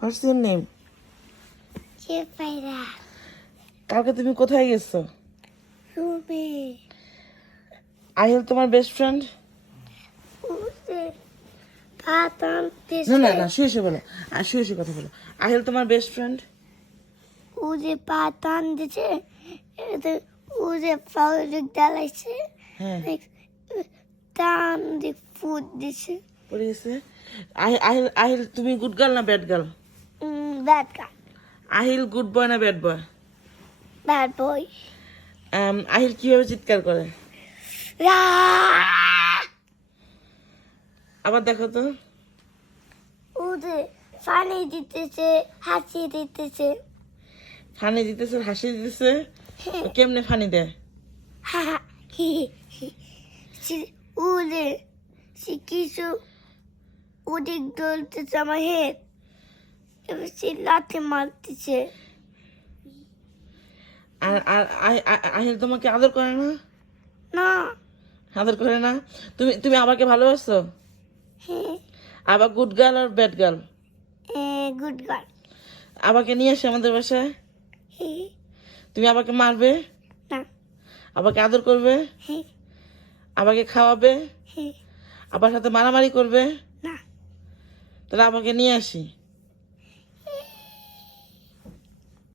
What's your name? Chipera. কালকে তুমি কোথায় গেছো? Ruby. আহিল তোমার বেস্ট ফ্রেন্ড? Uze. Patan. না না না, শুয়ে বলো, আর শুয়ে কথা বলো। আহিল তোমার best friend? Uze patan dice. Uze faulik dalaise. হ্যাঁ, Dan the food dice. পড়ে গেছে। আহিল আহিল তুমি গুড গার্ল না bad girl? Bad guy. Ahil good boy না bad boy? Bad boy. Ahil কিভাবে চিৎকার করে? আবার দেখো তো। Uze ফানি দিতেছে, হাসি দিতেছে। ফানি দিতেছে, হাসি দিতেছে। ও কেমনে ফানি দেয়? Uze সে কিছু ওদিক দলতেছে আমার হেড, এবার সে লাথি মারতেছে। আর আর আহিল তোমাকে আদর করে না? না। আদর করে না? তুমি তুমি আমাকে ভালোবাসো? আবার গুড গার্ল আর ব্যাড গার্ল? Good girl. আবাকে নিয়ে আসে আমাদের বাসায়। তুমি আমাকে মারবে? না। আবাকে আদর করবে? আবাকে খাওয়াবে? আবার সাথে মারামারি করবে? না। তাহলে আমাকে নিয়ে আসি।